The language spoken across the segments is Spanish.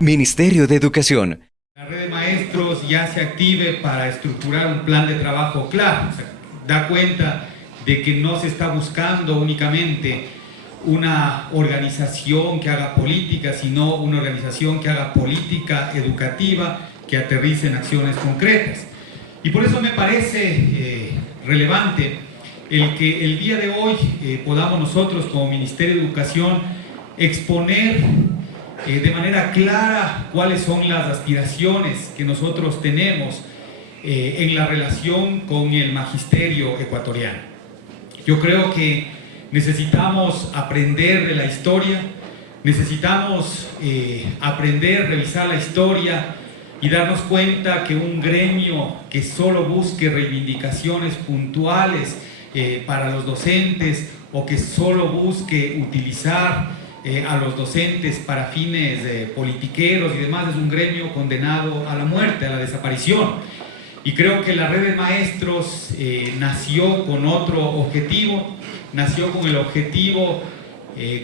Ministerio de Educación. La red de maestros ya se active para estructurar un plan de trabajo claro. O sea, da cuenta de que no se está buscando únicamente una organización que haga política, sino una organización que haga política educativa, que aterrice en acciones concretas. Y por eso me parece relevante el que el día de hoy podamos nosotros como Ministerio de Educación exponer de manera clara cuáles son las aspiraciones que nosotros tenemos en la relación con el magisterio ecuatoriano. Yo creo que necesitamos aprender de la historia, necesitamos aprender, revisar la historia y darnos cuenta que un gremio que solo busque reivindicaciones puntuales para los docentes o que solo busque utilizar a los docentes para fines politiqueros y demás, es un gremio condenado a la muerte, a la desaparición. Y creo que la red de maestros nació con otro objetivo, nació con el objetivo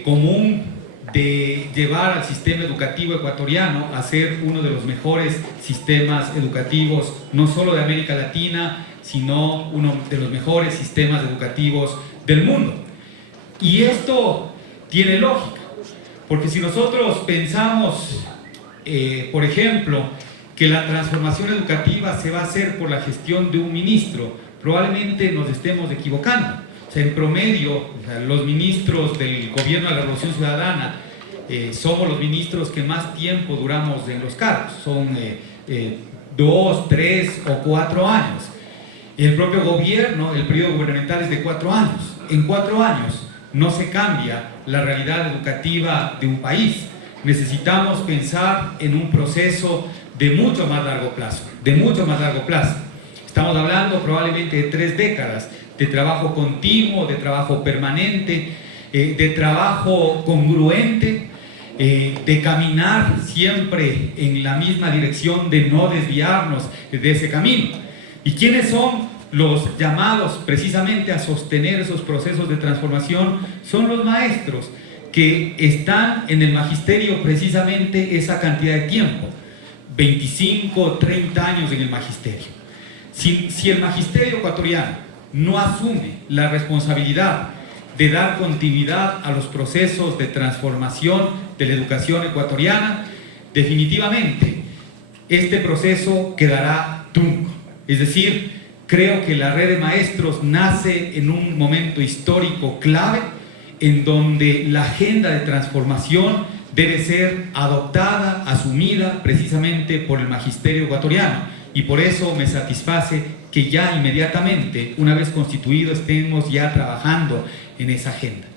común de llevar al sistema educativo ecuatoriano a ser uno de los mejores sistemas educativos, no solo de América Latina, sino uno de los mejores sistemas educativos del mundo. Y esto tiene lógica. Porque si nosotros pensamos, por ejemplo, que la transformación educativa se va a hacer por la gestión de un ministro, probablemente nos estemos equivocando. O sea, en promedio, o sea, los ministros del gobierno de la Revolución Ciudadana somos los ministros que más tiempo duramos en los cargos. Son 2, 3 o 4 años. El propio gobierno, el periodo gubernamental es de 4 años. En 4 años no se cambia la realidad educativa de un país. Necesitamos pensar en un proceso de mucho más largo plazo, Estamos hablando probablemente de 3 décadas de trabajo continuo, de trabajo permanente, de trabajo congruente, de caminar siempre en la misma dirección, de no desviarnos de ese camino. ¿Y quiénes son los llamados precisamente a sostener esos procesos de transformación? Son los maestros que están en el magisterio precisamente esa cantidad de tiempo, 25, 30 años en el magisterio. Si el magisterio ecuatoriano no asume la responsabilidad de dar continuidad a los procesos de transformación de la educación ecuatoriana, definitivamente este proceso quedará trunco. Es decir, creo que la red de maestros nace en un momento histórico clave en donde la agenda de transformación debe ser adoptada, asumida precisamente por el magisterio ecuatoriano, y por eso me satisface que ya inmediatamente, una vez constituido, estemos ya trabajando en esa agenda.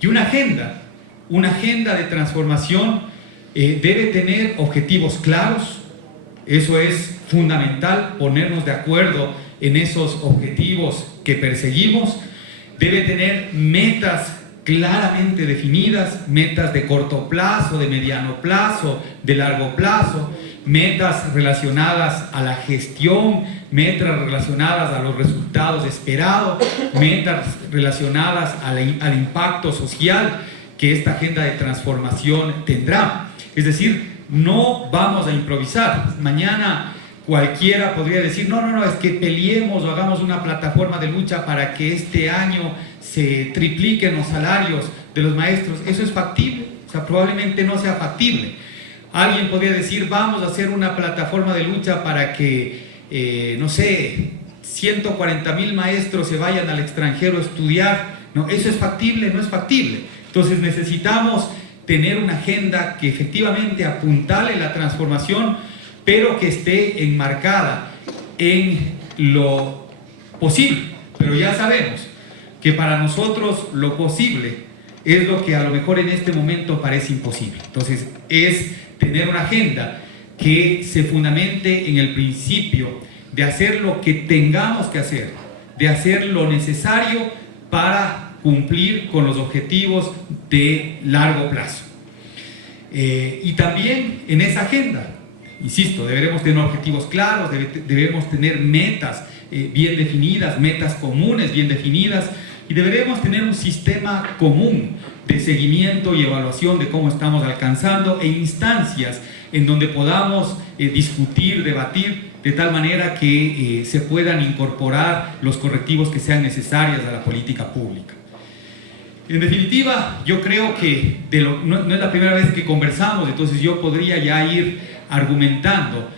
Y una agenda de transformación debe tener objetivos claros. Eso es fundamental, ponernos de acuerdo en esos objetivos que perseguimos. Debe tener metas claramente definidas, metas de corto plazo, de mediano plazo, de largo plazo, metas relacionadas a la gestión, metas relacionadas a los resultados esperados, metas relacionadas al impacto social que esta agenda de transformación tendrá. Es decir, no vamos a improvisar. Mañana cualquiera podría decir, no, es que peleemos o hagamos una plataforma de lucha para que este año se tripliquen los salarios de los maestros. ¿Eso es factible? O sea, probablemente no sea factible. Alguien podría decir, vamos a hacer una plataforma de lucha para que, no sé, 140,000 maestros se vayan al extranjero a estudiar. No, ¿eso es factible? No es factible. Entonces necesitamos tener una agenda que efectivamente apuntale la transformación, pero que esté enmarcada en lo posible. Pero ya sabemos que para nosotros lo posible es lo que a lo mejor en este momento parece imposible. Entonces es tener una agenda que se fundamente en el principio de hacer lo que tengamos que hacer, de hacer lo necesario para cumplir con los objetivos de largo plazo. Y también en esa agenda, insisto, deberemos tener objetivos claros, debemos tener metas bien definidas, metas comunes bien definidas, y deberemos tener un sistema común de seguimiento y evaluación de cómo estamos alcanzando, e instancias en donde podamos discutir, debatir, de tal manera que se puedan incorporar los correctivos que sean necesarios a la política pública. En definitiva, yo creo que no es la primera vez que conversamos, entonces yo podría ya ir argumentando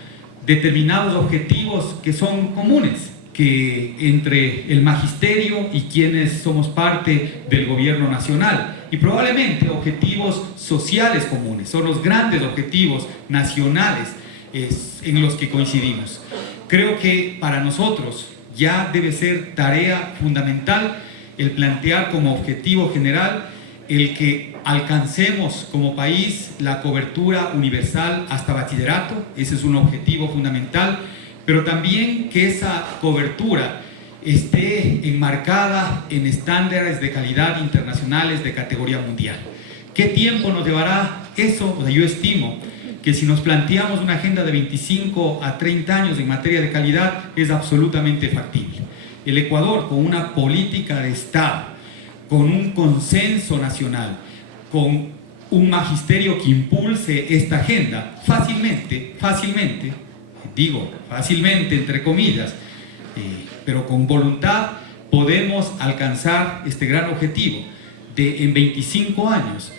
determinados objetivos que son comunes, que entre el magisterio y quienes somos parte del gobierno nacional, y probablemente objetivos sociales comunes, son los grandes objetivos nacionales en los que coincidimos. Creo que para nosotros ya debe ser tarea fundamental el plantear como objetivo general el que alcancemos como país la cobertura universal hasta bachillerato. Ese es un objetivo fundamental, pero también que esa cobertura esté enmarcada en estándares de calidad internacionales de categoría mundial. ¿Qué tiempo nos llevará eso? O sea, yo estimo que si nos planteamos una agenda de 25 a 30 años en materia de calidad, es absolutamente factible. El Ecuador, con una política de Estado, con un consenso nacional, con un magisterio que impulse esta agenda, fácilmente, digo fácilmente entre comillas, pero con voluntad, podemos alcanzar este gran objetivo de en 25 años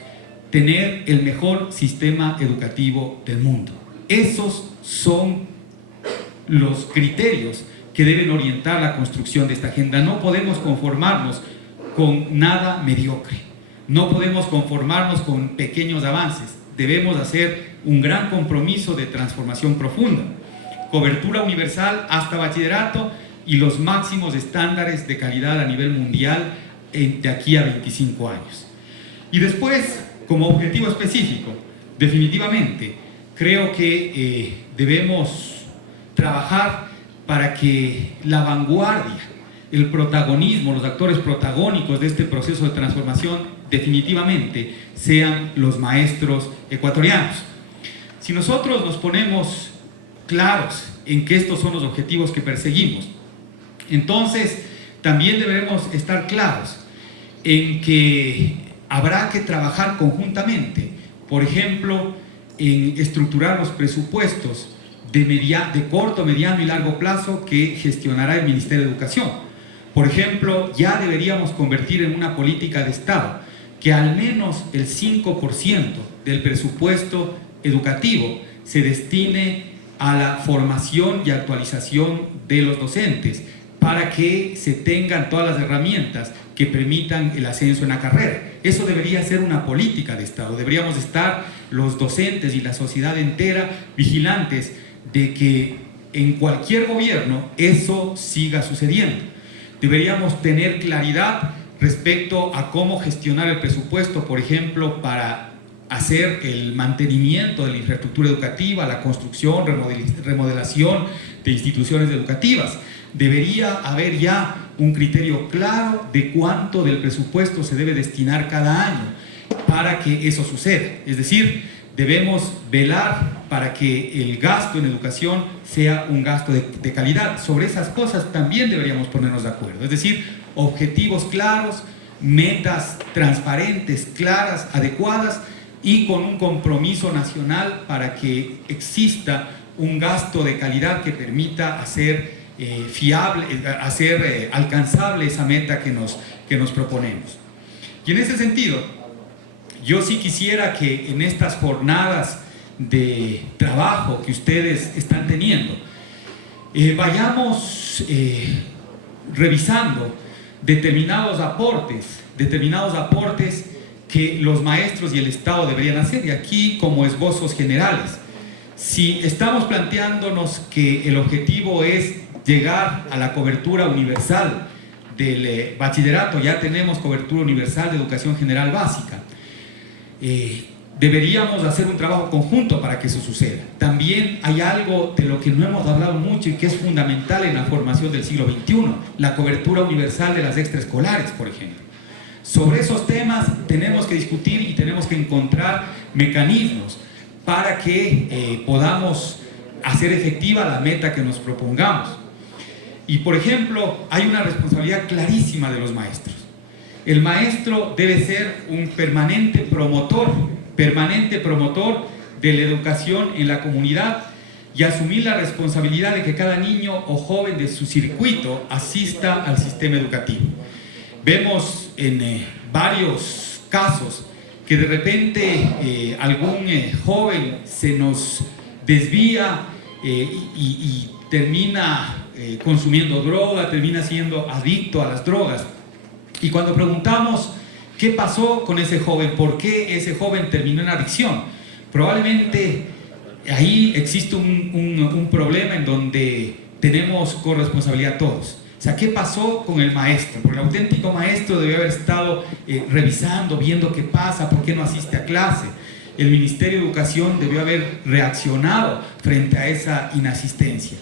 tener el mejor sistema educativo del mundo. Esos son los criterios que deben orientar la construcción de esta agenda. No podemos conformarnos con nada mediocre, no podemos conformarnos con pequeños avances, debemos hacer un gran compromiso de transformación profunda, cobertura universal hasta bachillerato y los máximos estándares de calidad a nivel mundial de aquí a 25 años. Y después, como objetivo específico, definitivamente creo que debemos trabajar para que la vanguardia, el protagonismo, los actores protagónicos de este proceso de transformación definitivamente sean los maestros ecuatorianos. Si nosotros nos ponemos claros en que estos son los objetivos que perseguimos, entonces también deberemos estar claros en que habrá que trabajar conjuntamente, por ejemplo, en estructurar los presupuestos de corto, mediano y largo plazo que gestionará el Ministerio de Educación. Por ejemplo, ya deberíamos convertir en una política de Estado que al menos el 5% del presupuesto educativo se destine a la formación y actualización de los docentes para que se tengan todas las herramientas que permitan el ascenso en la carrera. Eso debería ser una política de Estado. Deberíamos estar los docentes y la sociedad entera vigilantes de que en cualquier gobierno eso siga sucediendo. Deberíamos tener claridad respecto a cómo gestionar el presupuesto, por ejemplo, para hacer el mantenimiento de la infraestructura educativa, la construcción, remodelación de instituciones educativas. Debería haber ya un criterio claro de cuánto del presupuesto se debe destinar cada año para que eso suceda. Es decir, debemos velar para que el gasto en educación sea un gasto de calidad. Sobre esas cosas también deberíamos ponernos de acuerdo. Es decir, objetivos claros, metas transparentes, claras, adecuadas y con un compromiso nacional para que exista un gasto de calidad que permita hacer alcanzable esa meta que nos proponemos. Y en ese sentido, yo sí quisiera que en estas jornadas de trabajo que ustedes están teniendo, vayamos revisando determinados aportes que los maestros y el Estado deberían hacer, y aquí como esbozos generales. Si estamos planteándonos que el objetivo es llegar a la cobertura universal del bachillerato, ya tenemos cobertura universal de educación general básica, deberíamos hacer un trabajo conjunto para que eso suceda. También hay algo de lo que no hemos hablado mucho y que es fundamental en la formación del siglo XXI, la cobertura universal de las extraescolares, por ejemplo. Sobre esos temas tenemos que discutir y tenemos que encontrar mecanismos para que podamos hacer efectiva la meta que nos propongamos. Y por ejemplo, hay una responsabilidad clarísima de los maestros. El maestro debe ser un permanente promotor de la educación en la comunidad y asumir la responsabilidad de que cada niño o joven de su circuito asista al sistema educativo. Vemos en varios casos que de repente algún joven se nos desvía y termina consumiendo droga, termina siendo adicto a las drogas. Y cuando preguntamos qué pasó con ese joven, por qué ese joven terminó en adicción, probablemente ahí existe un problema en donde tenemos corresponsabilidad todos. O sea, ¿qué pasó con el maestro? Porque el auténtico maestro debe haber estado revisando, viendo qué pasa, por qué no asiste a clase. El Ministerio de Educación debió haber reaccionado frente a esa inasistencia.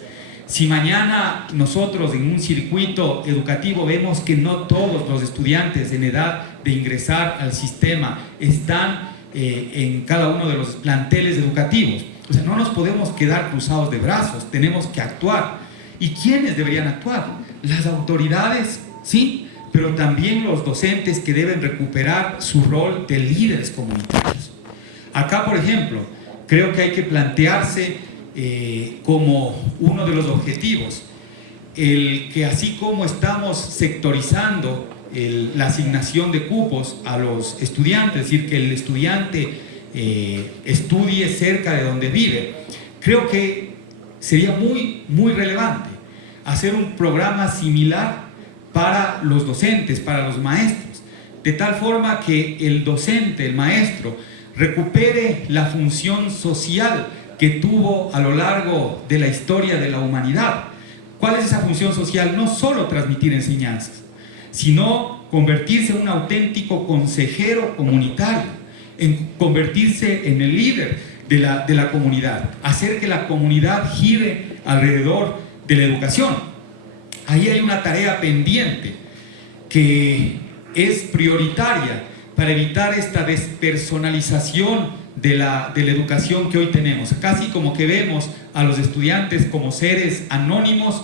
Si mañana nosotros en un circuito educativo vemos que no todos los estudiantes en edad de ingresar al sistema están en cada uno de los planteles educativos, o sea, no nos podemos quedar cruzados de brazos, tenemos que actuar. ¿Y quiénes deberían actuar? Las autoridades, sí, pero también los docentes que deben recuperar su rol de líderes comunitarios. Acá, por ejemplo, creo que hay que plantearse como uno de los objetivos el que, así como estamos sectorizando la asignación de cupos a los estudiantes, es decir, que el estudiante estudie cerca de donde vive, creo que sería muy relevante hacer un programa similar para los docentes, para los maestros, de tal forma que el docente, el maestro, recupere la función social que tuvo a lo largo de la historia de la humanidad. ¿Cuál es esa función social? No solo transmitir enseñanzas, sino convertirse en un auténtico consejero comunitario, en convertirse en el líder de la comunidad, hacer que la comunidad gire alrededor de la educación. Ahí hay una tarea pendiente que es prioritaria para evitar esta despersonalización de la educación que hoy tenemos. Casi como que vemos a los estudiantes como seres anónimos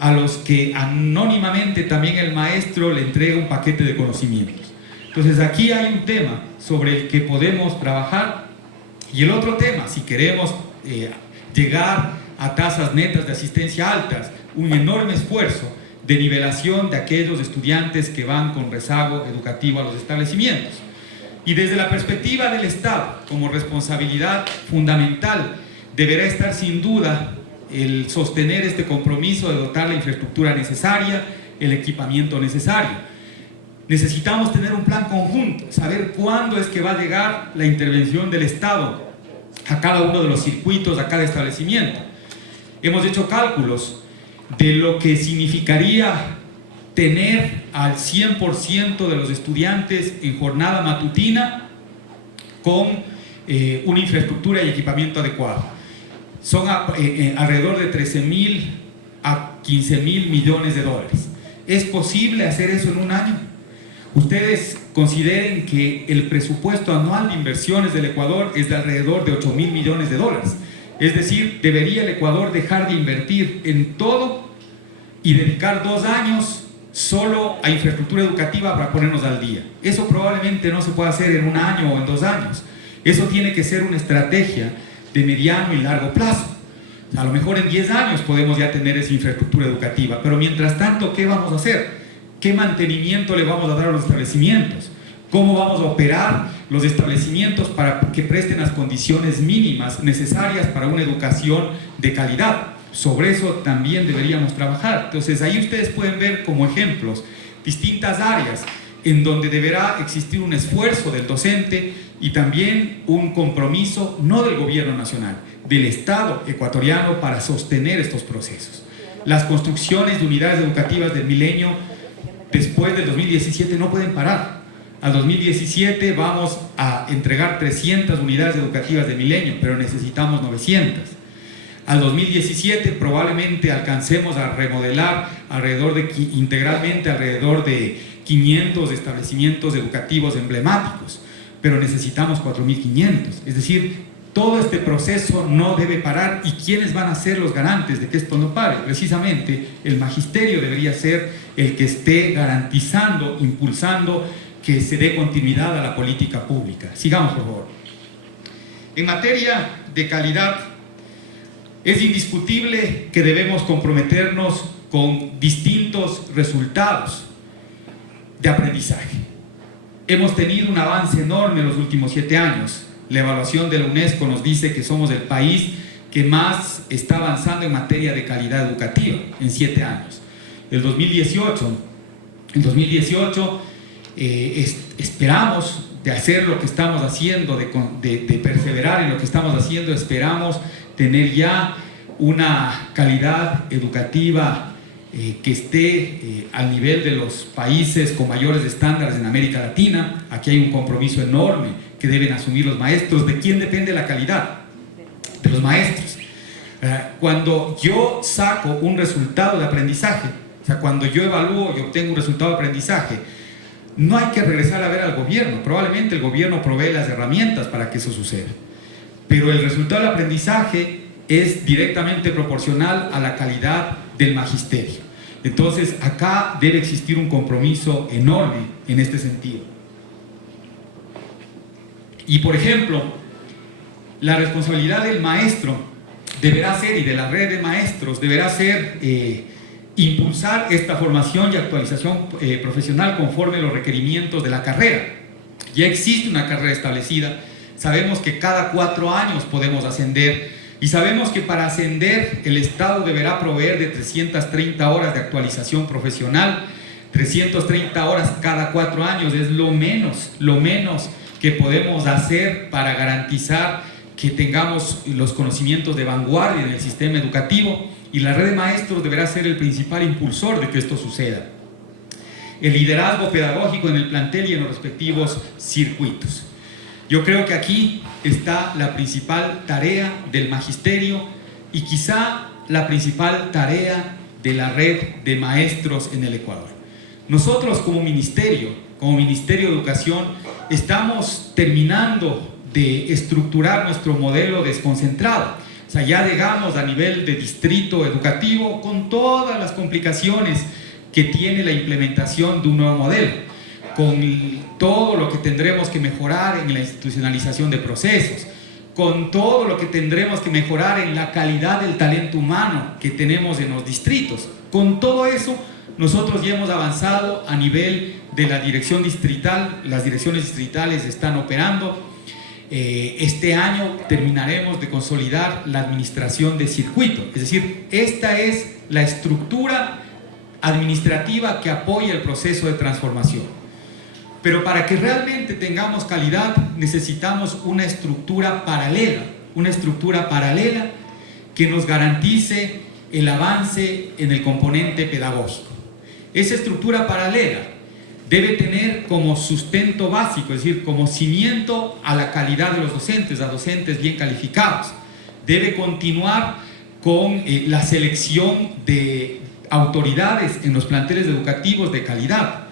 a los que anónimamente también el maestro le entrega un paquete de conocimientos. Entonces aquí hay un tema sobre el que podemos trabajar, y el otro tema, si queremos llegar a tasas netas de asistencia altas, un enorme esfuerzo de nivelación de aquellos estudiantes que van con rezago educativo a los establecimientos. Y desde la perspectiva del Estado, como responsabilidad fundamental, deberá estar sin duda el sostener este compromiso de dotar la infraestructura necesaria, el equipamiento necesario. Necesitamos tener un plan conjunto, saber cuándo es que va a llegar la intervención del Estado a cada uno de los circuitos, a cada establecimiento. Hemos hecho cálculos de lo que significaría tener al 100% de los estudiantes en jornada matutina con una infraestructura y equipamiento adecuado. Son alrededor de 13.000 a 15.000 millones de dólares. ¿Es posible hacer eso en un año? Ustedes consideren que el presupuesto anual de inversiones del Ecuador es de alrededor de 8.000 millones de dólares. Es decir, debería el Ecuador dejar de invertir en todo y dedicar 2 años solo a infraestructura educativa para ponernos al día. Eso probablemente no se puede hacer en 1 año o en 2 años. Eso tiene que ser una estrategia de mediano y largo plazo. A lo mejor en 10 años podemos ya tener esa infraestructura educativa, pero mientras tanto, ¿qué vamos a hacer? ¿Qué mantenimiento le vamos a dar a los establecimientos? ¿Cómo vamos a operar los establecimientos para que presten las condiciones mínimas necesarias para una educación de calidad? Sobre eso también deberíamos trabajar. Entonces ahí ustedes pueden ver como ejemplos distintas áreas en donde deberá existir un esfuerzo del docente y también un compromiso, no del gobierno nacional, del Estado ecuatoriano para sostener estos procesos. Las construcciones de unidades educativas del milenio después del 2017 no pueden parar. Al 2017 vamos a entregar 300 unidades educativas de milenio, pero necesitamos 900. Al 2017 probablemente alcancemos a remodelar integralmente alrededor de 500 establecimientos educativos emblemáticos, pero necesitamos 4.500. Es decir, todo este proceso no debe parar. ¿Y quiénes van a ser los garantes de que esto no pare? Precisamente el magisterio debería ser el que esté garantizando, impulsando que se dé continuidad a la política pública. Sigamos, por favor. En materia de calidad, es indiscutible que debemos comprometernos con distintos resultados de aprendizaje. Hemos tenido un avance enorme en los últimos 7 años. La evaluación de la UNESCO nos dice que somos el país que más está avanzando en materia de calidad educativa en 7 años. En 2018 esperamos de hacer lo que estamos haciendo, de perseverar en lo que estamos haciendo. Esperamos tener ya una calidad educativa que esté al nivel de los países con mayores estándares en América Latina. Aquí hay un compromiso enorme que deben asumir los maestros. ¿De quién depende la calidad? De los maestros. Cuando yo saco un resultado de aprendizaje, o sea, cuando yo evalúo y obtengo un resultado de aprendizaje, no hay que regresar a ver al gobierno. Probablemente el gobierno provee las herramientas para que eso suceda, pero el resultado del aprendizaje es directamente proporcional a la calidad del magisterio. Entonces acá debe existir un compromiso enorme en este sentido. Y por ejemplo, la responsabilidad del maestro deberá ser, y de la red de maestros, deberá ser impulsar esta formación y actualización profesional conforme a los requerimientos de la carrera. Ya existe una carrera establecida, sabemos que cada 4 años podemos ascender, y sabemos que para ascender el Estado deberá proveer de 330 horas de actualización profesional. 330 horas cada 4 años es lo menos que podemos hacer para garantizar que tengamos los conocimientos de vanguardia en el sistema educativo, y la red de maestros deberá ser el principal impulsor de que esto suceda. El liderazgo pedagógico en el plantel y en los respectivos circuitos. Yo creo que aquí está la principal tarea del magisterio y quizá la principal tarea de la red de maestros en el Ecuador. Nosotros como Ministerio de Educación, estamos terminando de estructurar nuestro modelo desconcentrado. O sea, ya llegamos a nivel de distrito educativo con todas las complicaciones que tiene la implementación de un nuevo modelo, con todo lo que tendremos que mejorar en la institucionalización de procesos, con todo lo que tendremos que mejorar en la calidad del talento humano que tenemos en los distritos. Con todo eso, nosotros ya hemos avanzado a nivel de la dirección distrital. Las direcciones distritales están operando. Este año terminaremos de consolidar la administración de circuito, es decir, esta es la estructura administrativa que apoya el proceso de transformación. Pero para que realmente tengamos calidad necesitamos una estructura paralela que nos garantice el avance en el componente pedagógico. Esa estructura paralela debe tener como sustento básico, es decir, como cimiento a la calidad de los docentes, a docentes bien calificados. Debe continuar con la selección de autoridades en los planteles educativos de calidad,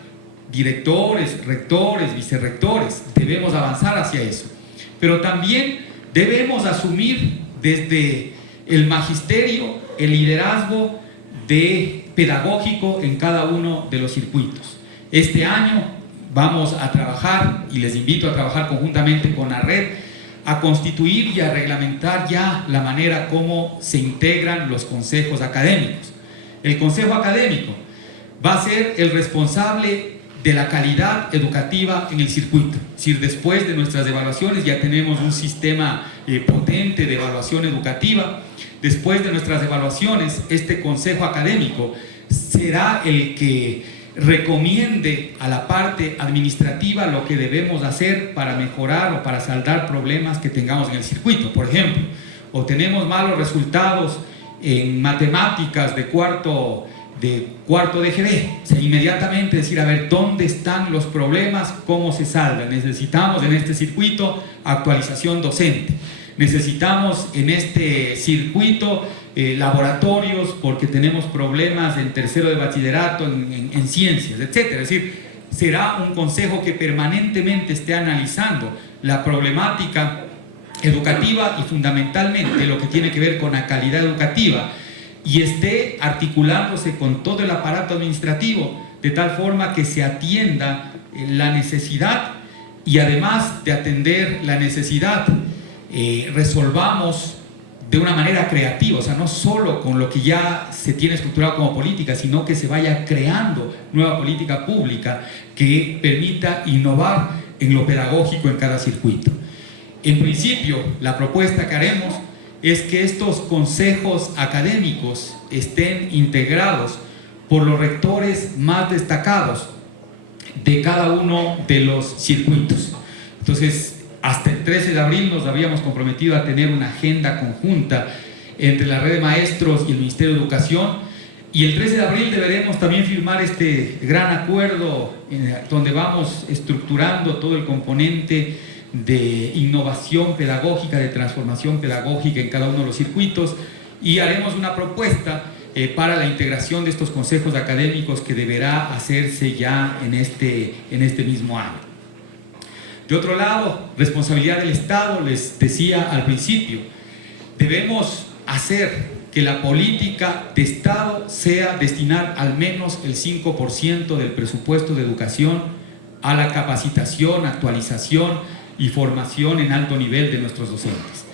directores, rectores, vicerrectores. Debemos avanzar hacia eso, pero también debemos asumir desde el magisterio el liderazgo pedagógico en cada uno de los circuitos. Este año vamos a trabajar, y les invito a trabajar conjuntamente con la red, a constituir y a reglamentar ya la manera como se integran los consejos académicos. El consejo académico va a ser el responsable de la calidad educativa en el circuito. Es decir, después de nuestras evaluaciones ya tenemos un sistema potente de evaluación educativa. Después de nuestras evaluaciones, este consejo académico será el que recomiende a la parte administrativa lo que debemos hacer para mejorar o para saldar problemas que tengamos en el circuito. Por ejemplo, o tenemos malos resultados en matemáticas de cuarto de GB, o sea, inmediatamente decir, a ver, ¿dónde están los problemas? ¿Cómo se saldan? Necesitamos en este circuito actualización docente. Necesitamos en este circuito laboratorios porque tenemos problemas en tercero de bachillerato, en ciencias, etc. Es decir, será un consejo que permanentemente esté analizando la problemática educativa y fundamentalmente lo que tiene que ver con la calidad educativa, y esté articulándose con todo el aparato administrativo de tal forma que se atienda la necesidad, y además de atender la necesidad, resolvamos de una manera creativa, o sea, no solo con lo que ya se tiene estructurado como política, sino que se vaya creando nueva política pública que permita innovar en lo pedagógico en cada circuito. En principio, la propuesta que haremos es que estos consejos académicos estén integrados por los rectores más destacados de cada uno de los circuitos. Entonces, hasta el 13 de abril nos habíamos comprometido a tener una agenda conjunta entre la red de maestros y el Ministerio de Educación, y el 13 de abril deberemos también firmar este gran acuerdo donde vamos estructurando todo el componente de innovación pedagógica, de transformación pedagógica en cada uno de los circuitos, y haremos una propuesta para la integración de estos consejos académicos que deberá hacerse ya en este mismo año. De otro lado, responsabilidad del Estado, les decía al principio, debemos hacer que la política de Estado sea destinar al menos el 5% del presupuesto de educación a la capacitación, actualización y formación en alto nivel de nuestros docentes.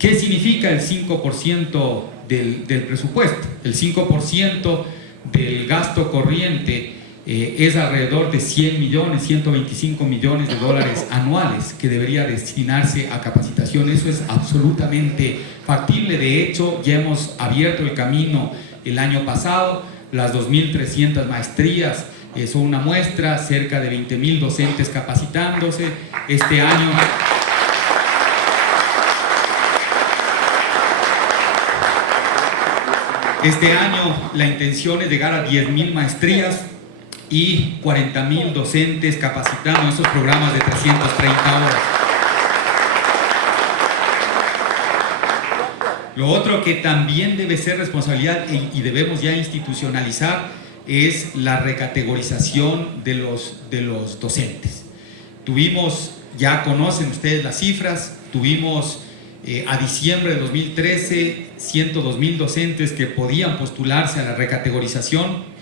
¿Qué significa el 5% del presupuesto? El 5% del gasto corriente es alrededor de 100 millones, 125 millones de dólares anuales que debería destinarse a capacitación. Eso es absolutamente factible. De hecho, ya hemos abierto el camino el año pasado. Las 2.300 maestrías son una muestra, cerca de 20.000 docentes capacitándose. Este año la intención es llegar a 10.000 maestrías y 40.000 docentes capacitando en estos programas de 330 horas. Lo otro que también debe ser responsabilidad y debemos ya institucionalizar es la recategorización de los docentes. Tuvimos, ya conocen ustedes las cifras, tuvimos a diciembre de 2013 102.000 docentes que podían postularse a la recategorización.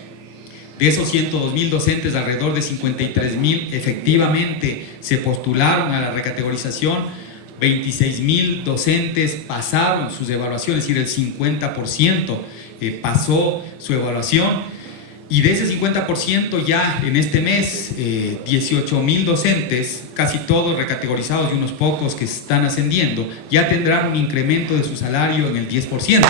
De esos 102.000 docentes, alrededor de 53.000 efectivamente se postularon a la recategorización. 26.000 docentes pasaron sus evaluaciones, es decir, el 50% pasó su evaluación. Y de ese 50% ya en este mes, 18.000 docentes, casi todos recategorizados y unos pocos que están ascendiendo, ya tendrán un incremento de su salario en el 10%.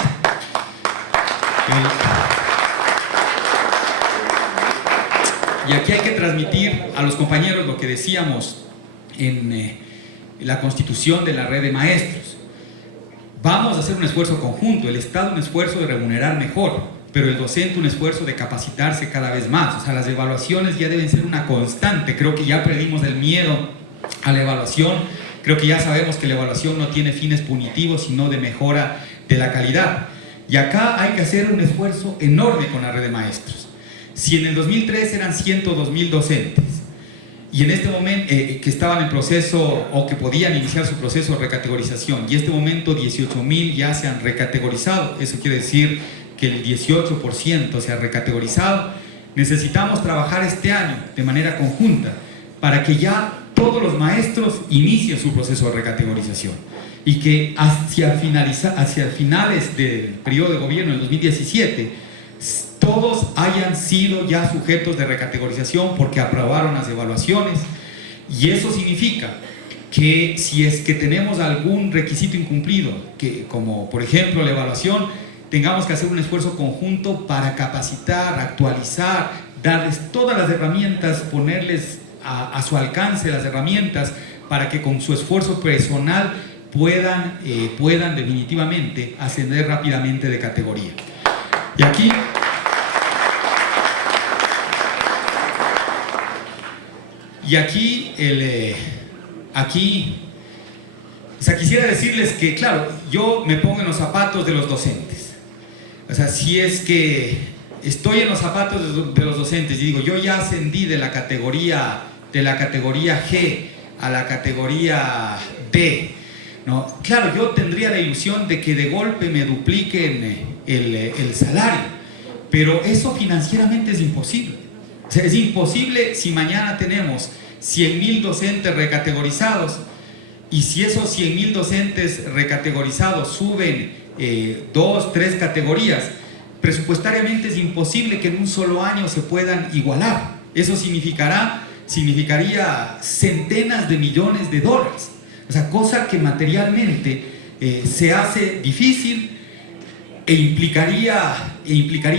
Y aquí hay que transmitir a los compañeros lo que decíamos en la constitución de la red de maestros. Vamos a hacer un esfuerzo conjunto, el Estado un esfuerzo de remunerar mejor, pero el docente un esfuerzo de capacitarse cada vez más. O sea, las evaluaciones ya deben ser una constante. Creo que ya perdimos el miedo a la evaluación. Creo que ya sabemos que la evaluación no tiene fines punitivos, sino de mejora de la calidad. Y acá hay que hacer un esfuerzo enorme con la red de maestros. Si en el 2003 eran 102.000 docentes y en este momento que estaban en proceso o que podían iniciar su proceso de recategorización, y en este momento 18.000 ya se han recategorizado, eso quiere decir que el 18% se ha recategorizado. Necesitamos trabajar este año de manera conjunta para que ya todos los maestros inicien su proceso de recategorización y que hacia finales del periodo de gobierno del 2017 todos hayan sido ya sujetos de recategorización porque aprobaron las evaluaciones. Y eso significa que si es que tenemos algún requisito incumplido, como por ejemplo la evaluación, tengamos que hacer un esfuerzo conjunto para capacitar, actualizar, darles todas las herramientas, ponerles a su alcance las herramientas para que con su esfuerzo personal puedan definitivamente ascender rápidamente de categoría. Y o sea, quisiera decirles que, claro, yo me pongo en los zapatos de los docentes. O sea, si es que estoy en los zapatos de los docentes y digo, yo ya ascendí de la categoría G a la categoría D, ¿no? Claro, yo tendría la ilusión de que de golpe me dupliquen el salario, pero eso financieramente es imposible. O sea, es imposible si mañana tenemos 100.000 docentes recategorizados y si esos 100.000 docentes recategorizados suben 2, 3 categorías, presupuestariamente es imposible que en un solo año se puedan igualar. Eso significaría centenas de millones de dólares. O sea, cosa que materialmente se hace difícil e implicaría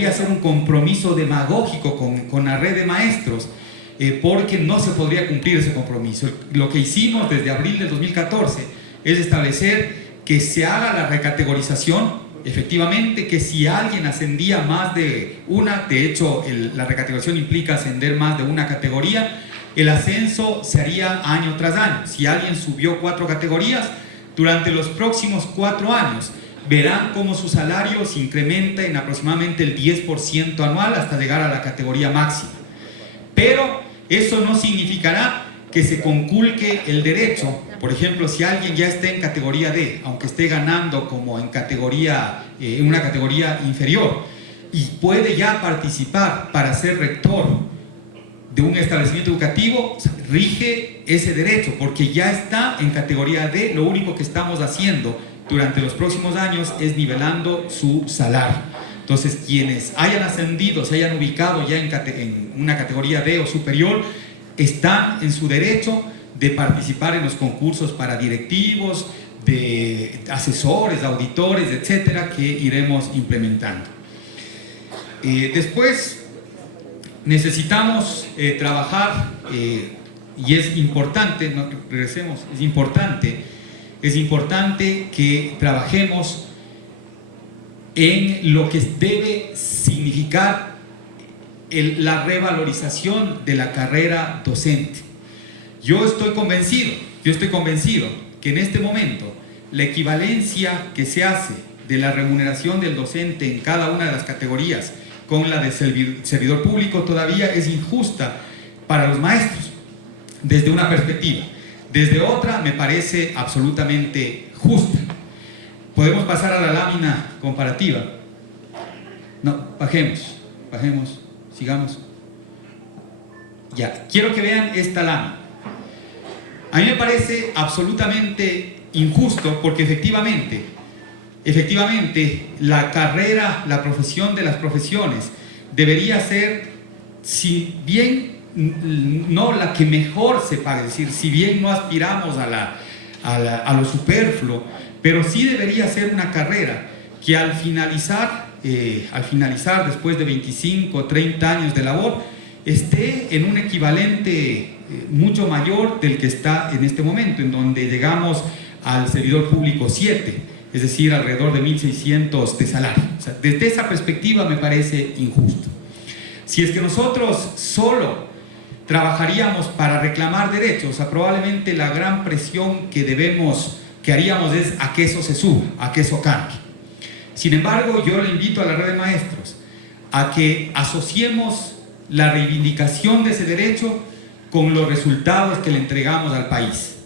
hacer un compromiso demagógico con la red de maestros, porque no se podría cumplir ese compromiso. Lo que hicimos desde abril del 2014 es establecer que se haga la recategorización, efectivamente, que si alguien ascendía más de una, de hecho la recategorización implica ascender más de una categoría, el ascenso se haría año tras año. Si alguien subió 4 categorías, durante los próximos 4 años verán cómo su salario se incrementa en aproximadamente el 10% anual hasta llegar a la categoría máxima. Pero eso no significará que se conculque el derecho. Por ejemplo, si alguien ya está en categoría D, aunque esté ganando como en una categoría inferior, y puede ya participar para ser rector de un establecimiento educativo, rige ese derecho, porque ya está en categoría D. Lo único que estamos haciendo durante los próximos años es nivelando su salario. Entonces, quienes hayan ascendido, se hayan ubicado ya en una categoría D o superior, están en su derecho de participar en los concursos para directivos, de asesores, auditores, etcétera, que iremos implementando. Después, necesitamos trabajar, y es importante, no, regresemos, es importante que trabajemos en lo que debe significar la revalorización de la carrera docente. Yo estoy convencido que en este momento la equivalencia que se hace de la remuneración del docente en cada una de las categorías con la de servidor público todavía es injusta para los maestros, desde una perspectiva. Desde otra, me parece absolutamente justa. ¿Podemos pasar a la lámina comparativa? No, bajemos, sigamos. Ya, quiero que vean esta lámina. A mí me parece absolutamente injusto porque efectivamente la carrera, la profesión de las profesiones debería ser, si bien no la que mejor se paga, es decir, si bien no aspiramos a lo superfluo, pero sí debería ser una carrera que al finalizar después de 25 o 30 años de labor, esté en un equivalente mucho mayor del que está en este momento, en donde llegamos al servidor público 7, es decir, alrededor de 1.600 de salario. O sea, desde esa perspectiva me parece injusto. Si es que nosotros solo trabajaríamos para reclamar derechos, o sea, probablemente la gran presión que haríamos es a que eso se suba, a que eso cambie. Sin embargo, yo le invito a la red de maestros a que asociemos la reivindicación de ese derecho con los resultados que le entregamos al país.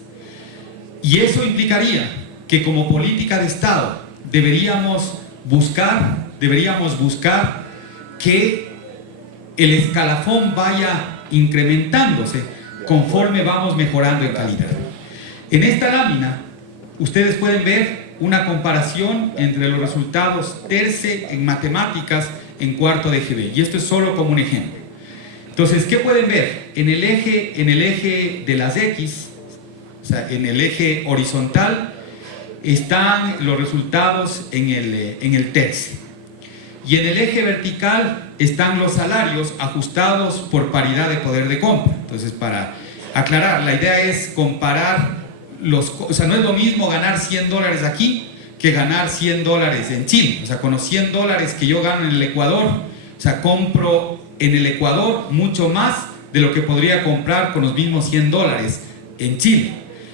Y eso implicaría que como política de Estado deberíamos buscar que el escalafón vaya incrementándose conforme vamos mejorando en calidad. En esta lámina ustedes pueden ver una comparación entre los resultados TERCE en matemáticas en cuarto de EGB, y esto es solo como un ejemplo. Entonces, ¿qué pueden ver? En el eje de las X, o sea, en el eje horizontal, están los resultados en el TERCE. Y en el eje vertical están los salarios ajustados por paridad de poder de compra. Entonces, para aclarar, la idea es comparar o sea, no es lo mismo ganar $100 aquí que ganar $100 en Chile. O sea, con los $100 que yo gano en el Ecuador, o sea, compro en el Ecuador mucho más de lo que podría comprar con los mismos $100 en Chile.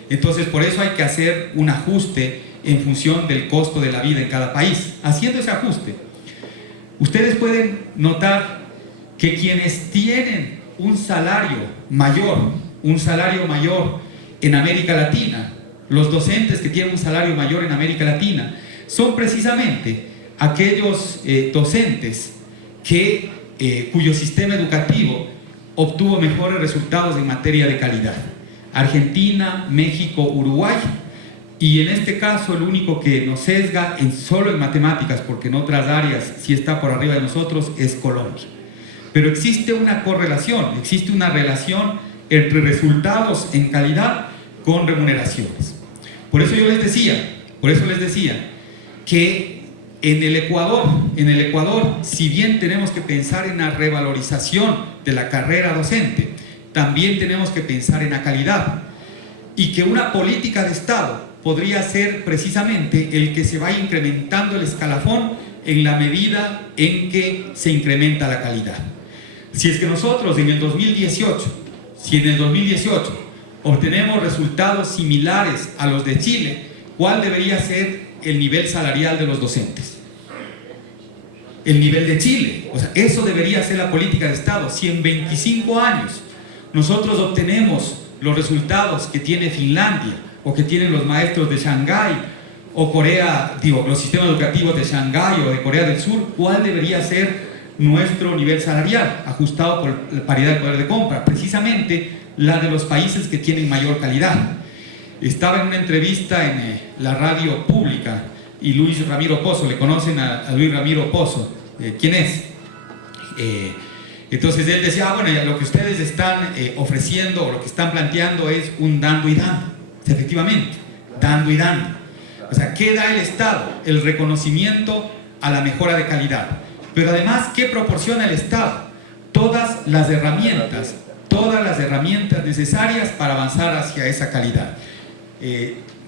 Entonces, por eso hay que hacer un ajuste en función del costo de la vida en cada país. Haciendo ese ajuste, ustedes pueden notar que quienes tienen un salario mayor en América Latina, los docentes que tienen un salario mayor en América Latina son precisamente aquellos docentes cuyo sistema educativo obtuvo mejores resultados en materia de calidad. Argentina, México, Uruguay, y en este caso el único que nos sesga solo en matemáticas, porque en otras áreas sí está por arriba de nosotros, es Colombia. Pero existe una correlación, existe una relación entre resultados en calidad con remuneraciones. Por eso les decía que en el Ecuador, si bien tenemos que pensar en la revalorización de la carrera docente, también tenemos que pensar en la calidad, y que una política de Estado podría ser precisamente el que se vaya incrementando el escalafón en la medida en que se incrementa la calidad. Si es que nosotros en el 2018 obtenemos resultados similares a los de Chile, ¿cuál debería ser el nivel salarial de los docentes? El nivel de Chile. O sea, eso debería ser la política de Estado. Si en 25 años nosotros obtenemos los resultados que tiene Finlandia o que tienen los maestros de Shanghái o Corea, los sistemas educativos de Shanghái o de Corea del Sur, ¿cuál debería ser nuestro nivel salarial ajustado por la paridad de poder de compra? Precisamente la de los países que tienen mayor calidad. Estaba en una entrevista en la radio pública y Luis Ramiro Pozo, ¿le conocen a Luis Ramiro Pozo? ¿Quién es? Entonces él decía, bueno, ya lo que ustedes están ofreciendo o lo que están planteando es un dando y dando. Efectivamente, dando y dando. O sea, ¿qué da el Estado? El reconocimiento a la mejora de calidad. Pero además, ¿qué proporciona el Estado? Todas las herramientas necesarias para avanzar hacia esa calidad.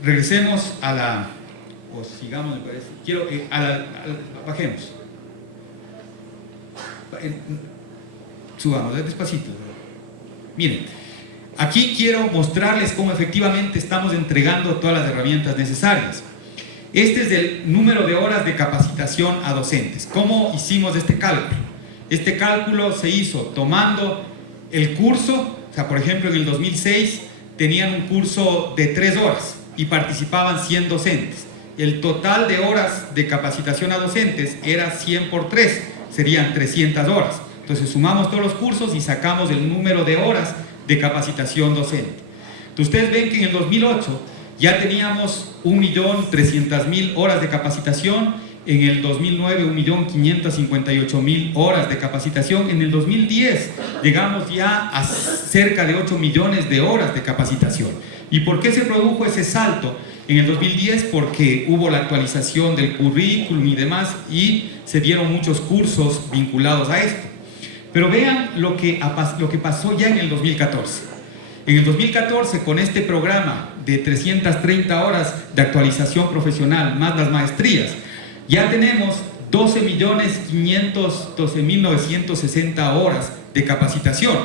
Regresemos a la... o sigamos, me parece. Bajemos. Subamos, despacito. Miren, aquí quiero mostrarles cómo efectivamente estamos entregando todas las herramientas necesarias. Este es el número de horas de capacitación a docentes. ¿Cómo hicimos este cálculo? Este cálculo se hizo tomando el curso, o sea, por ejemplo, en el 2006 tenían un curso de 3 horas y participaban 100 docentes. El total de horas de capacitación a docentes era 100 por 3, serían 300 horas. Entonces sumamos todos los cursos y sacamos el número de horas de capacitación docente. Entonces ustedes ven que en el 2008 ya teníamos 1.300.000 horas de capacitación, en el 2009 1.558.000 horas de capacitación, en el 2010 llegamos ya a cerca de 8 millones de horas de capacitación. ¿Y por qué se produjo ese salto en el 2010? Porque hubo la actualización del currículum y demás y se dieron muchos cursos vinculados a esto. Pero vean lo que pasó ya en el 2014. En el 2014, con este programa de 330 horas de actualización profesional más las maestrías, ya tenemos 12.512.960 horas de capacitación.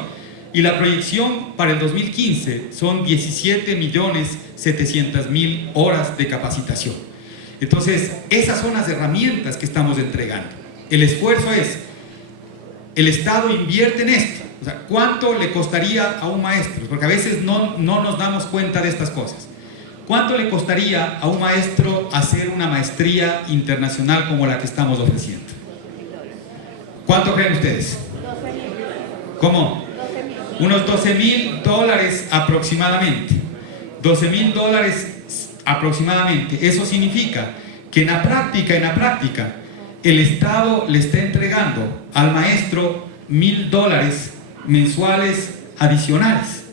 Y la proyección para el 2015 son 17.700.000 horas de capacitación. Entonces, esas son las herramientas que estamos entregando. El esfuerzo es, el Estado invierte en esto. O sea, ¿cuánto le costaría a un maestro? Porque a veces no nos damos cuenta de estas cosas. ¿Cuánto le costaría a un maestro hacer una maestría internacional como la que estamos ofreciendo? ¿Cuánto creen ustedes? ¿Cómo? Unos $12.000 aproximadamente. $12.000 aproximadamente. Eso significa que en la práctica, el Estado le está entregando al maestro $1.000 mensuales adicionales.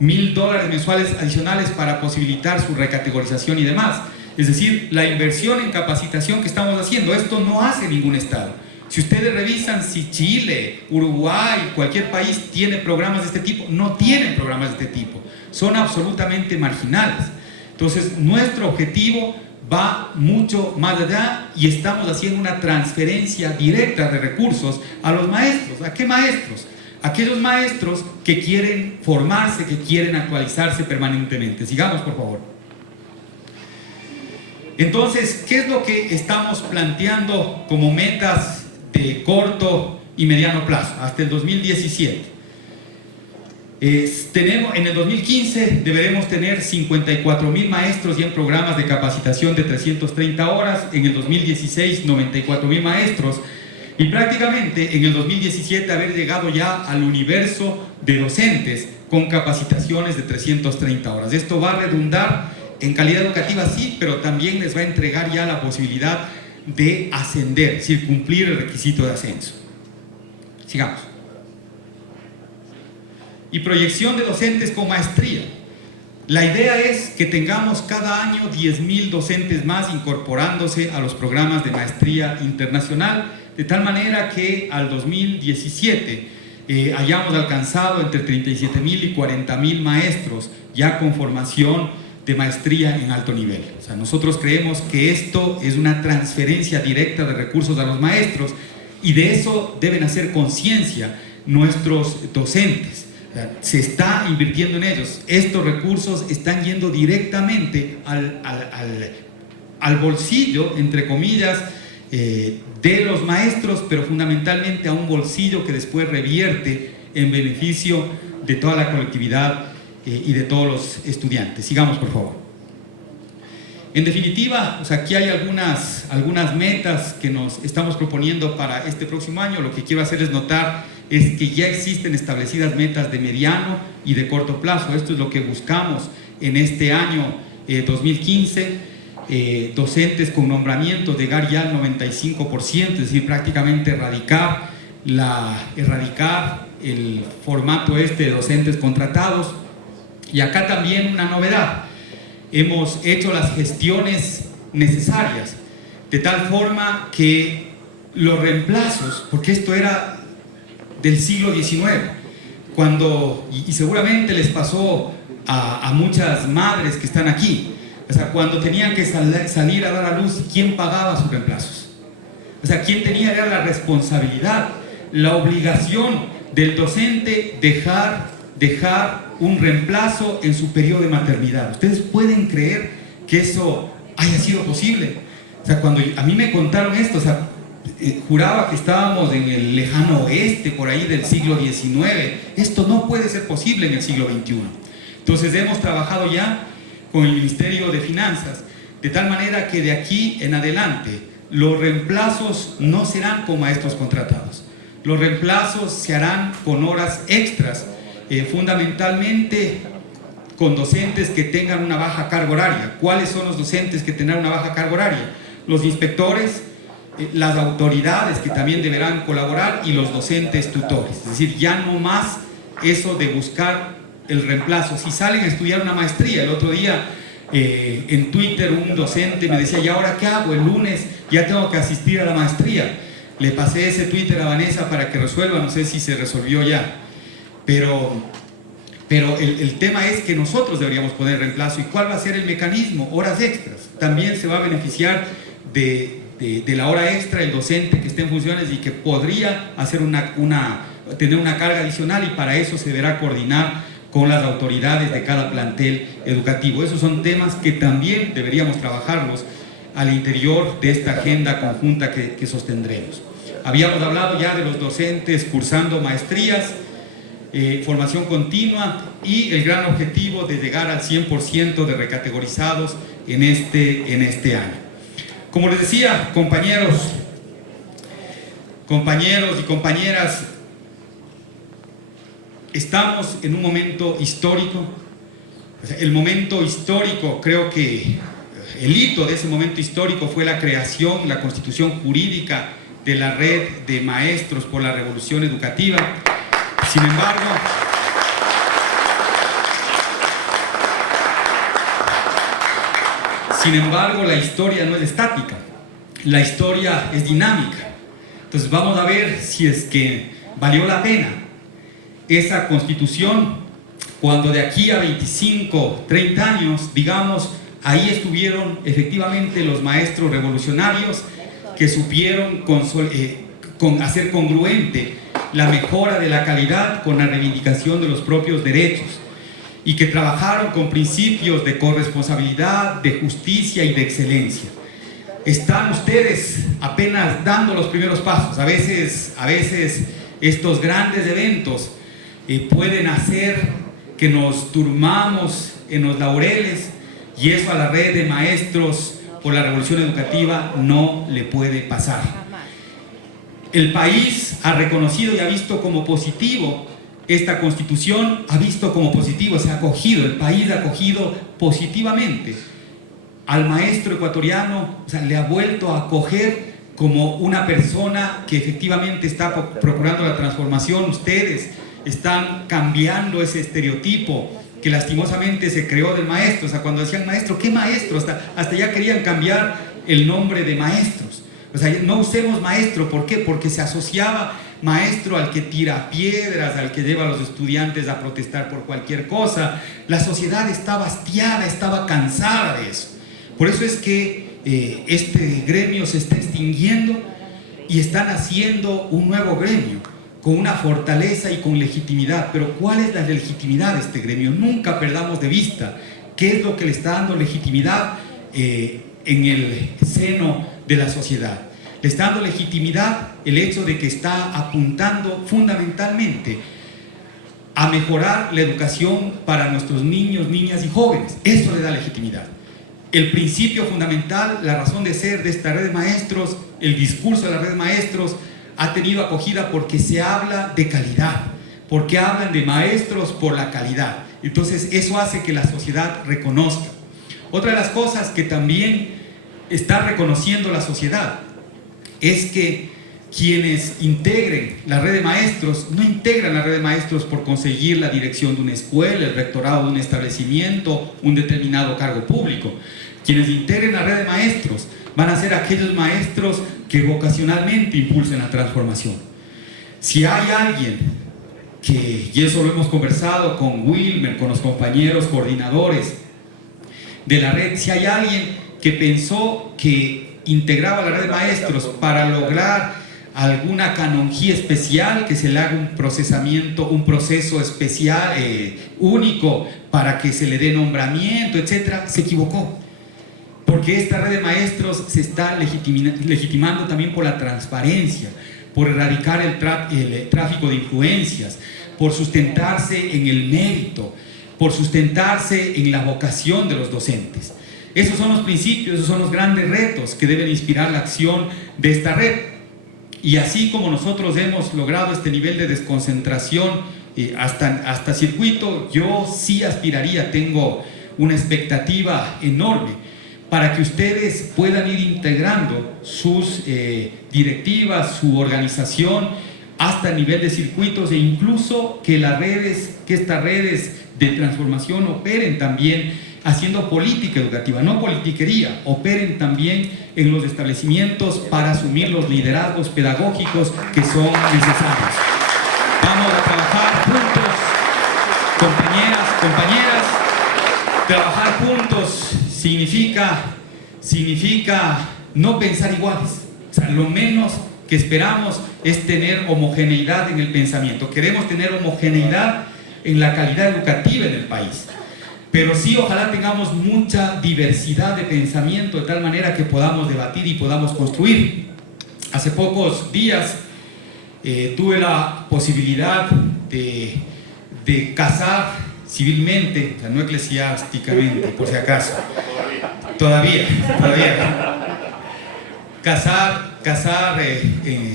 $1.000 mensuales adicionales para posibilitar su recategorización y demás. Es decir, la inversión en capacitación que estamos haciendo, esto no hace ningún Estado. Si ustedes revisan si Chile, Uruguay, cualquier país tiene programas de este tipo, no tienen programas de este tipo. Son absolutamente marginales. Entonces, nuestro objetivo va mucho más allá y estamos haciendo una transferencia directa de recursos a los maestros. ¿A qué maestros? Aquellos maestros que quieren formarse, que quieren actualizarse permanentemente. Sigamos, por favor. Entonces, ¿qué es lo que estamos planteando como metas de corto y mediano plazo hasta el 2017? En el 2015 deberemos tener 54.000 maestros ya en programas de capacitación de 330 horas, en el 2016 94.000 maestros, y prácticamente en el 2017 haber llegado ya al universo de docentes con capacitaciones de 330 horas. Esto va a redundar en calidad educativa, sí, pero también les va a entregar ya la posibilidad de ascender, es decir, cumplir el requisito de ascenso. Sigamos. Y proyección de docentes con maestría. La idea es que tengamos cada año 10.000 docentes más incorporándose a los programas de maestría internacional, de tal manera que al 2017 hayamos alcanzado entre 37.000 y 40.000 maestros ya con formación de maestría en alto nivel. O sea, nosotros creemos que esto es una transferencia directa de recursos a los maestros y de eso deben hacer conciencia nuestros docentes. O sea, se está invirtiendo en ellos. Estos recursos están yendo directamente al bolsillo, entre comillas, de los maestros, pero fundamentalmente a un bolsillo que después revierte en beneficio de toda la colectividad y de todos los estudiantes. Sigamos, por favor. En definitiva, o sea, aquí hay algunas metas que nos estamos proponiendo para este próximo año. Lo que quiero hacerles notar es que ya existen establecidas metas de mediano y de corto plazo. Esto es lo que buscamos en este año 2015. Docentes con nombramiento llegar ya al 95%, es decir, prácticamente erradicar el formato de docentes contratados. Y acá también una novedad: hemos hecho las gestiones necesarias de tal forma que los reemplazos, porque esto era del siglo XIX, y seguramente les pasó a muchas madres que están aquí. O sea, cuando tenían que salir a dar a luz, ¿quién pagaba sus reemplazos? O sea, ¿quién tenía ya la responsabilidad, la obligación del docente dejar un reemplazo en su periodo de maternidad? ¿Ustedes pueden creer que eso haya sido posible? O sea, cuando a mí me contaron esto, o sea, juraba que estábamos en el lejano oeste, por ahí del siglo XIX. Esto no puede ser posible en el siglo XXI. Entonces hemos trabajado ya con el Ministerio de Finanzas, de tal manera que de aquí en adelante los reemplazos no serán con maestros contratados. Los reemplazos se harán con horas extras, fundamentalmente con docentes que tengan una baja carga horaria. ¿Cuáles son los docentes que tendrán una baja carga horaria? Los inspectores, las autoridades que también deberán colaborar y los docentes tutores. Es decir, ya no más eso de buscar el reemplazo. Si salen a estudiar una maestría, el otro día en Twitter un docente me decía: ¿y ahora qué hago? El lunes ya tengo que asistir a la maestría. Le pasé ese Twitter a Vanessa para que resuelva, no sé si se resolvió ya, pero el tema es que nosotros deberíamos poner reemplazo. ¿Y cuál va a ser el mecanismo? Horas extras. También se va a beneficiar de la hora extra el docente que esté en funciones y que podría hacer tener una carga adicional, y para eso se deberá coordinar con las autoridades de cada plantel educativo. Esos son temas que también deberíamos trabajarlos al interior de esta agenda conjunta que sostendremos. Habíamos hablado ya de los docentes cursando maestrías, formación continua y el gran objetivo de llegar al 100% de recategorizados en este año. Como les decía, compañeros y compañeras, estamos en un momento histórico. El momento histórico, creo que el hito de ese momento histórico fue la creación, la constitución jurídica de la Red de Maestros por la Revolución Educativa. Sin embargo, la historia no es estática, la historia es dinámica. Entonces vamos a ver si es que valió la pena esa constitución, cuando de aquí a 25, 30 años, digamos, ahí estuvieron efectivamente los maestros revolucionarios que supieron hacer congruente la mejora de la calidad con la reivindicación de los propios derechos, y que trabajaron con principios de corresponsabilidad, de justicia y de excelencia. Están ustedes apenas dando los primeros pasos. A veces estos grandes eventos pueden hacer que nos durmamos en los laureles, y eso a la red de maestros por la revolución educativa no le puede pasar. El país ha reconocido y ha visto como positivo esta Constitución, ha visto como positivo, se ha acogido, el país ha acogido positivamente al maestro ecuatoriano, o sea, le ha vuelto a acoger como una persona que efectivamente está procurando la transformación. Ustedes están cambiando ese estereotipo que lastimosamente se creó del maestro. O sea, cuando decían maestro, ¿qué maestro? Hasta ya querían cambiar el nombre de maestros. O sea, no usemos maestro, ¿por qué? Porque se asociaba maestro al que tira piedras, al que lleva a los estudiantes a protestar por cualquier cosa. La sociedad estaba hastiada, estaba cansada de eso. Por eso es que este gremio se está extinguiendo y están haciendo un nuevo gremio con una fortaleza y con legitimidad. Pero ¿cuál es la legitimidad de este gremio? Nunca perdamos de vista qué es lo que le está dando legitimidad en el seno de la sociedad. Le está dando legitimidad el hecho de que está apuntando fundamentalmente a mejorar la educación para nuestros niños, niñas y jóvenes. Eso le da legitimidad. El principio fundamental, la razón de ser de esta red de maestros, el discurso de la red de maestros ha tenido acogida porque se habla de calidad, porque hablan de maestros por la calidad. Entonces eso hace que la sociedad reconozca. Otra de las cosas que también está reconociendo la sociedad es que quienes integren la red de maestros no integran la red de maestros por conseguir la dirección de una escuela, el rectorado de un establecimiento, un determinado cargo público. Quienes integren la red de maestros van a ser aquellos maestros que vocacionalmente impulsen la transformación. Si hay alguien que, y eso lo hemos conversado con Wilmer, con los compañeros coordinadores de la red, si hay alguien que pensó que integraba la red de maestros para lograr alguna canonjía especial, que se le haga un procesamiento, un proceso especial, único, para que se le dé nombramiento, etcétera, se equivocó. Porque esta red de maestros se está legitimando también por la transparencia, por erradicar el tráfico de influencias, por sustentarse en el mérito, por sustentarse en la vocación de los docentes. Esos son los principios, esos son los grandes retos que deben inspirar la acción de esta red. Y así como nosotros hemos logrado este nivel de desconcentración hasta circuito, yo sí aspiraría, tengo una expectativa enorme para que ustedes puedan ir integrando sus directivas, su organización hasta el nivel de circuitos, e incluso que estas redes de transformación operen también haciendo política educativa, no politiquería, operen también en los establecimientos para asumir los liderazgos pedagógicos que son necesarios. Vamos a trabajar juntos, compañeras, trabajar juntos significa no pensar iguales. O sea, lo menos que esperamos es tener homogeneidad en el pensamiento. Queremos tener homogeneidad en la calidad educativa en el país. Pero sí, ojalá tengamos mucha diversidad de pensamiento de tal manera que podamos debatir y podamos construir. Hace pocos días tuve la posibilidad de casar civilmente, o sea, no eclesiásticamente, por si acaso. Todavía. Casar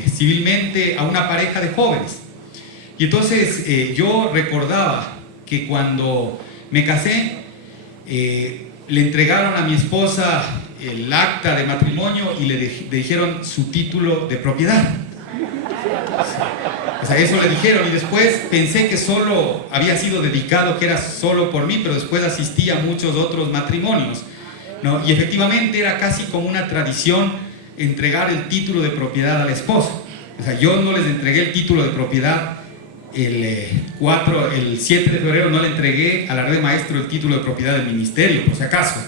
civilmente a una pareja de jóvenes. Y entonces yo recordaba que cuando me casé, le entregaron a mi esposa el acta de matrimonio y le dijeron su título de propiedad. O sea, eso le dijeron, y después pensé que solo había sido dedicado, que era solo por mí, pero después asistí a muchos otros matrimonios, ¿no? Y efectivamente era casi como una tradición entregar el título de propiedad al esposo. O sea, yo no les entregué el título de propiedad el 7 de febrero, no le entregué a la red de maestros el título de propiedad del ministerio, por si acaso,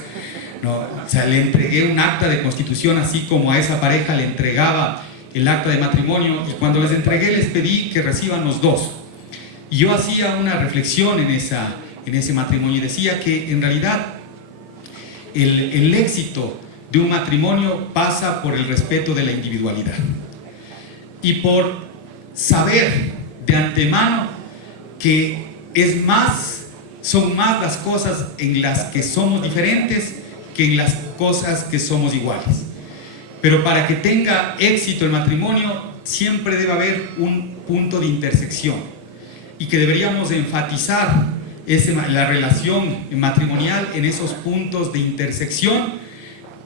¿no? O sea, le entregué un acta de constitución, así como a esa pareja le entregaba el acta de matrimonio, y cuando les entregué les pedí que reciban los dos. Y yo hacía una reflexión en ese matrimonio y decía que en realidad el éxito de un matrimonio pasa por el respeto de la individualidad y por saber de antemano que son más las cosas en las que somos diferentes que en las cosas que somos iguales. Pero para que tenga éxito el matrimonio, siempre debe haber un punto de intersección y que deberíamos enfatizar la relación matrimonial en esos puntos de intersección,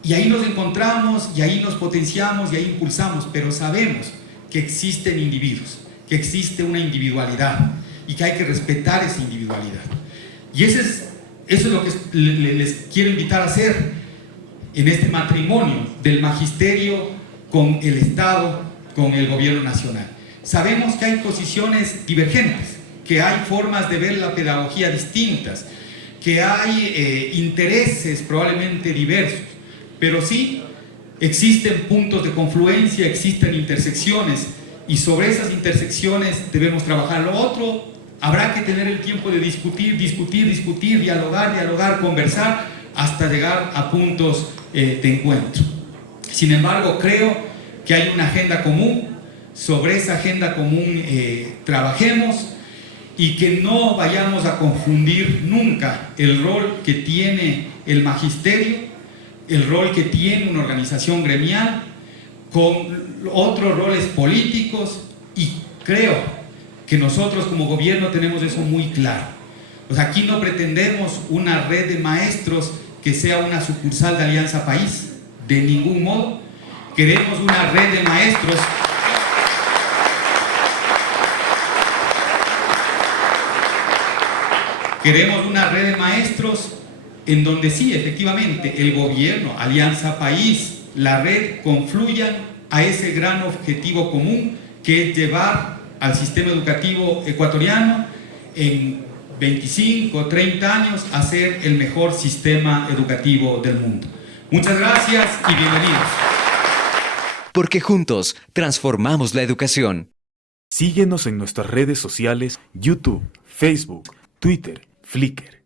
y ahí nos encontramos, y ahí nos potenciamos, y ahí impulsamos, pero sabemos que existen individuos, que existe una individualidad y que hay que respetar esa individualidad. Y eso es lo que les quiero invitar a hacer en este matrimonio del magisterio con el Estado, con el gobierno nacional. Sabemos que hay posiciones divergentes, que hay formas de ver la pedagogía distintas, que hay intereses probablemente diversos, pero sí existen puntos de confluencia, existen intersecciones, y sobre esas intersecciones debemos trabajar. Lo otro, habrá que tener el tiempo de discutir, dialogar, conversar, hasta llegar a puntos de encuentro. Sin embargo, creo que hay una agenda común. Sobre esa agenda común trabajemos, y que no vayamos a confundir nunca el rol que tiene el magisterio, el rol que tiene una organización gremial, con otros roles políticos. Y creo que nosotros como gobierno tenemos eso muy claro. O sea, aquí no pretendemos una red de maestros que sea una sucursal de Alianza País, de ningún modo. Queremos una red de maestros en donde sí, efectivamente, el gobierno, Alianza País, la red confluyan a ese gran objetivo común, que es llevar al sistema educativo ecuatoriano en 25 o 30 años a ser el mejor sistema educativo del mundo. Muchas gracias y bienvenidos. Porque juntos transformamos la educación. Síguenos en nuestras redes sociales: YouTube, Facebook, Twitter, Flickr.